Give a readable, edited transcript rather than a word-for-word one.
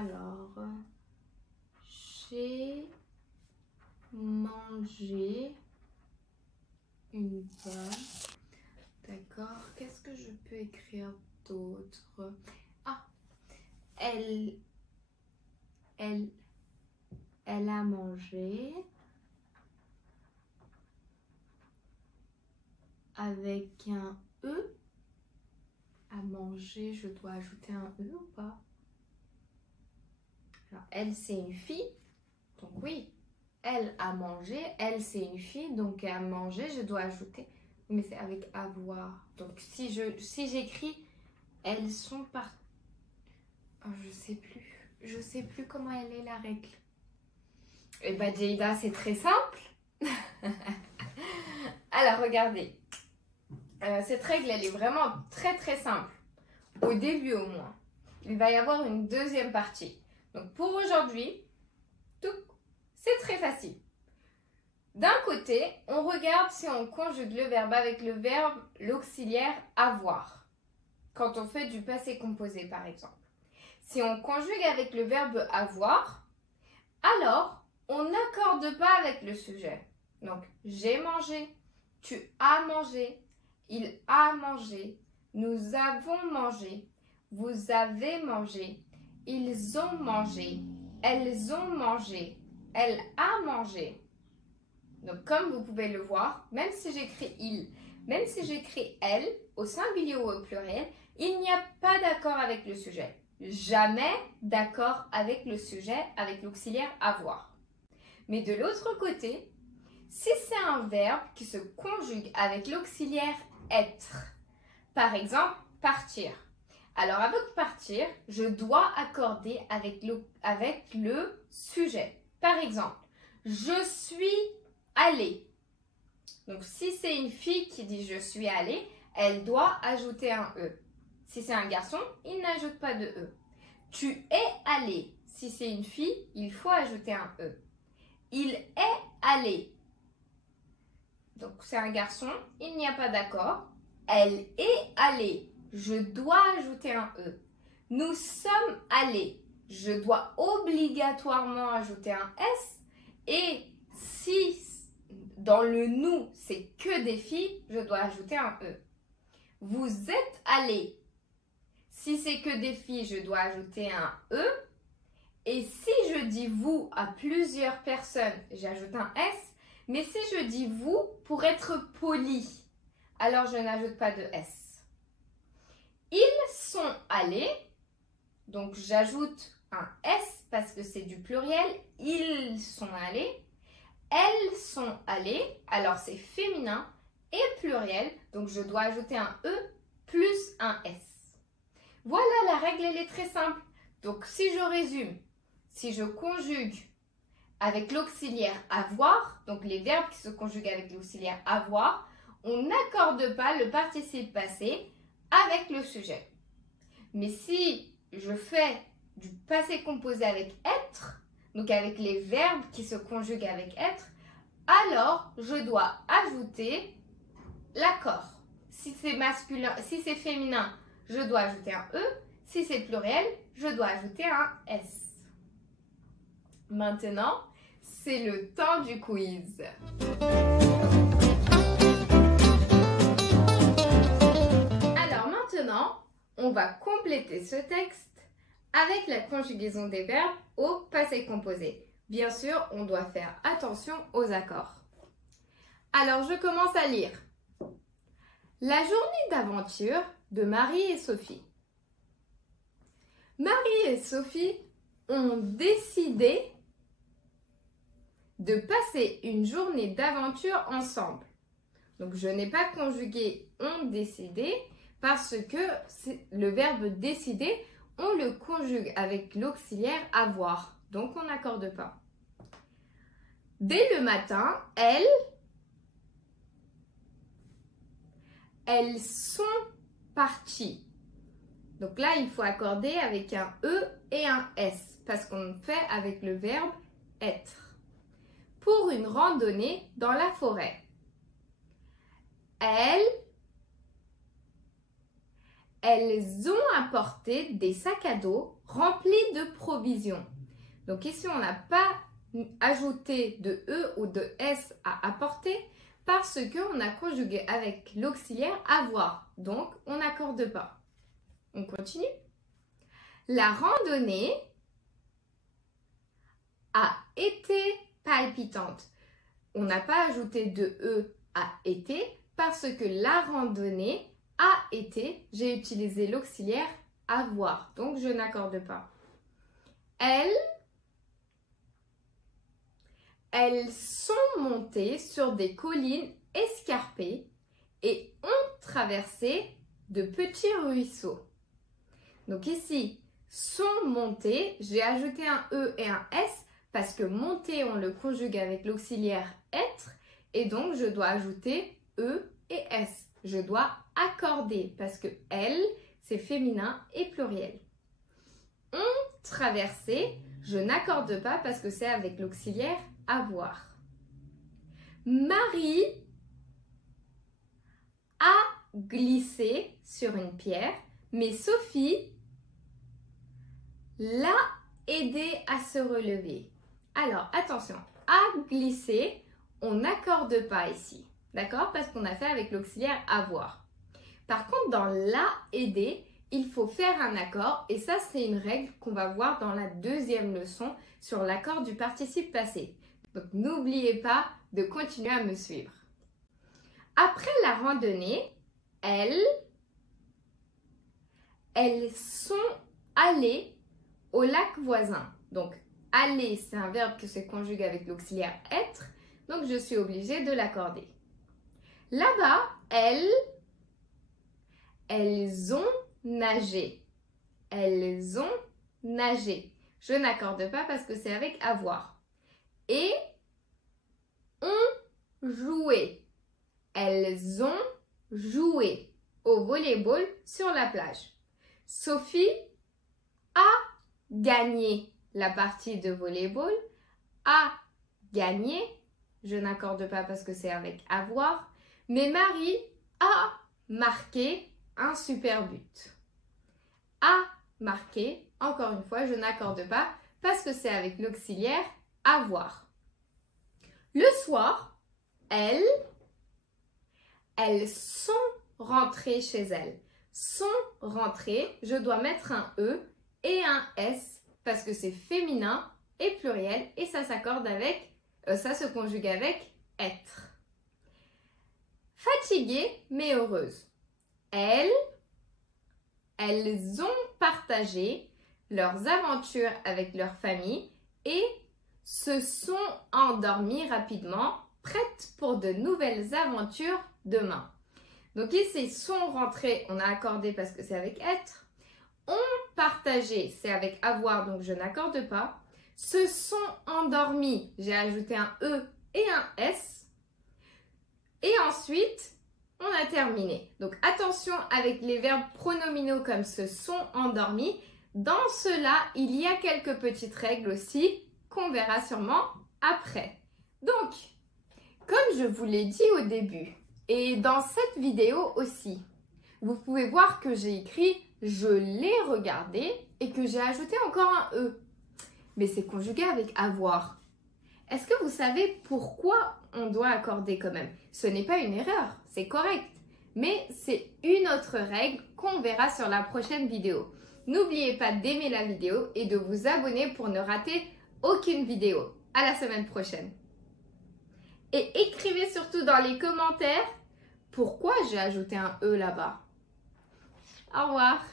Alors, j'ai mangé une pomme. D'accord. Qu'est-ce que je peux écrire d'autre? Ah, elle a mangé avec un E. À manger, je dois ajouter un E ou pas? Alors, elle, c'est une fille. Donc oui, elle a mangé. Elle, c'est une fille. Donc à manger, je dois ajouter. Mais c'est avec avoir. Donc si j'écris, elles sont par... Oh, je sais plus. Je sais plus comment elle est la règle. Eh bien, Jada, c'est très simple. Alors, regardez. Cette règle, elle est vraiment très très simple. Au début au moins. Il va y avoir une deuxième partie. Donc pour aujourd'hui, c'est très facile. D'un côté, on regarde si on conjugue le verbe avec le verbe, l'auxiliaire avoir. Quand on fait du passé composé par exemple. Si on conjugue avec le verbe avoir, alors on n'accorde pas avec le sujet. Donc j'ai mangé, tu as mangé, il a mangé, nous avons mangé, vous avez mangé, ils ont mangé, elles ont mangé, elle a mangé. Donc comme vous pouvez le voir, même si j'écris il, même si j'écris elle, au singulier ou au pluriel, il n'y a pas d'accord avec le sujet. Jamais d'accord avec le sujet, avec l'auxiliaire avoir. Mais de l'autre côté, si c'est un verbe qui se conjugue avec l'auxiliaire être, par exemple, partir. Alors, avec partir, je dois accorder avec le sujet. Par exemple, je suis allée. Donc, si c'est une fille qui dit je suis allée, elle doit ajouter un E. Si c'est un garçon, il n'ajoute pas de E. Tu es allé. Si c'est une fille, il faut ajouter un E. Il est allé. Donc, c'est un garçon, il n'y a pas d'accord. Elle est allée. Je dois ajouter un E. Nous sommes allés. Je dois obligatoirement ajouter un S. Et si dans le nous, c'est que des filles, je dois ajouter un E. Vous êtes allés. Si c'est que des filles, je dois ajouter un E. Et si je dis vous à plusieurs personnes, j'ajoute un S. Mais si je dis vous pour être poli, alors je n'ajoute pas de S. Ils sont allés. Donc j'ajoute un S parce que c'est du pluriel. Ils sont allés. Elles sont allées. Alors c'est féminin et pluriel. Donc je dois ajouter un E plus un S. Voilà, la règle, elle est très simple. Donc, si je résume, si je conjugue avec l'auxiliaire avoir, donc les verbes qui se conjuguent avec l'auxiliaire avoir, on n'accorde pas le participe passé avec le sujet. Mais si je fais du passé composé avec être, donc avec les verbes qui se conjuguent avec être, alors je dois ajouter l'accord. Si c'est masculin, si c'est féminin, je dois ajouter un E. Si c'est pluriel, je dois ajouter un S. Maintenant, c'est le temps du quiz. Alors maintenant, on va compléter ce texte avec la conjugaison des verbes au passé composé. Bien sûr, on doit faire attention aux accords. Alors, je commence à lire. La journée d'aventure de Marie et Sophie. Marie et Sophie ont décidé de passer une journée d'aventure ensemble. Donc, je n'ai pas conjugué ont décidé parce que le verbe décider, on le conjugue avec l'auxiliaire avoir. Donc, on n'accorde pas. Dès le matin, elles sont parties. Donc là, il faut accorder avec un E et un S parce qu'on fait avec le verbe être. Pour une randonnée dans la forêt. elles ont apporté des sacs à dos remplis de provisions. Donc ici, on n'a pas ajouté de E ou de S à apporter parce qu'on a conjugué avec l'auxiliaire avoir. Donc, on n'accorde pas. On continue. La randonnée a été palpitante. On n'a pas ajouté de E à été parce que la randonnée a été, j'ai utilisé l'auxiliaire avoir, donc je n'accorde pas. Elles sont montées sur des collines escarpées et ont traversé de petits ruisseaux. Donc ici, sont montées, j'ai ajouté un E et un S parce que monter, on le conjugue avec l'auxiliaire être et donc je dois ajouter E et S. Je dois accorder parce que elles, c'est féminin et pluriel. Ont traversé, je n'accorde pas parce que c'est avec l'auxiliaire avoir. Marie a glissé sur une pierre, mais Sophie l'a aidé à se relever. Alors, attention, a glissé, on n'accorde pas ici. D'accord? Parce qu'on a fait avec l'auxiliaire avoir. Par contre, dans la aider, il faut faire un accord. Et ça, c'est une règle qu'on va voir dans la deuxième leçon sur l'accord du participe passé. Donc, n'oubliez pas de continuer à me suivre. Après la randonnée, elles sont allées au lac voisin. Donc, aller, c'est un verbe qui se conjugue avec l'auxiliaire être. Donc, je suis obligée de l'accorder. Là-bas, elles ont nagé. Elles ont nagé. Je n'accorde pas parce que c'est avec avoir. Et ont joué. Elles ont joué au volleyball sur la plage. Sophie a gagné la partie de volleyball. A gagné. Je n'accorde pas parce que c'est avec avoir. Mais Marie a marqué un super but. A marqué, encore une fois, je n'accorde pas parce que c'est avec l'auxiliaire avoir. Le soir, elles sont rentrées chez elles. Sont rentrées, je dois mettre un E et un S parce que c'est féminin et pluriel et ça s'accorde avec, ça se conjugue avec être. Fatiguée mais heureuse. Elles ont partagé leurs aventures avec leur famille et se sont endormies rapidement, prêtes pour de nouvelles aventures demain. Donc ici, sont rentrées, on a accordé parce que c'est avec être. Ont partagé, c'est avec avoir, donc je n'accorde pas. Se sont endormis, j'ai ajouté un E et un S. Et ensuite, on a terminé. Donc attention avec les verbes pronominaux comme se sont endormis. Dans cela, il y a quelques petites règles aussi qu'on verra sûrement après. Donc, comme je vous l'ai dit au début, et dans cette vidéo aussi, vous pouvez voir que j'ai écrit « je l'ai regardé » et que j'ai ajouté encore un « e ». Mais c'est conjugué avec « avoir ». Est-ce que vous savez pourquoi on doit accorder quand même? Ce n'est pas une erreur, c'est correct. Mais c'est une autre règle qu'on verra sur la prochaine vidéo. N'oubliez pas d'aimer la vidéo et de vous abonner pour ne rater aucune vidéo. À la semaine prochaine. Et écrivez surtout dans les commentaires pourquoi j'ai ajouté un E là-bas. Au revoir.